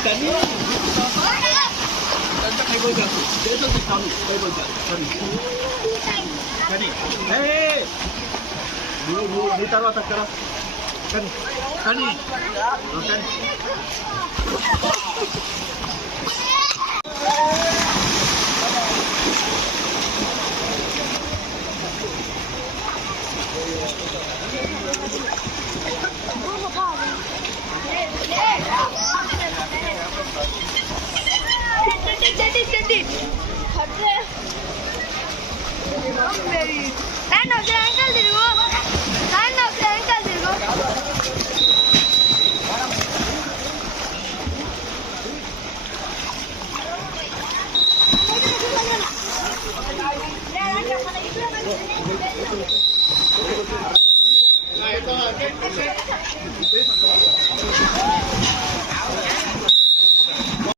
Kani. Tanta kay boy gato. Dito si kami. Kay boy gato. Kani. Kani. Hey. Ni taro takara. Kani. Kani. Kani. Angle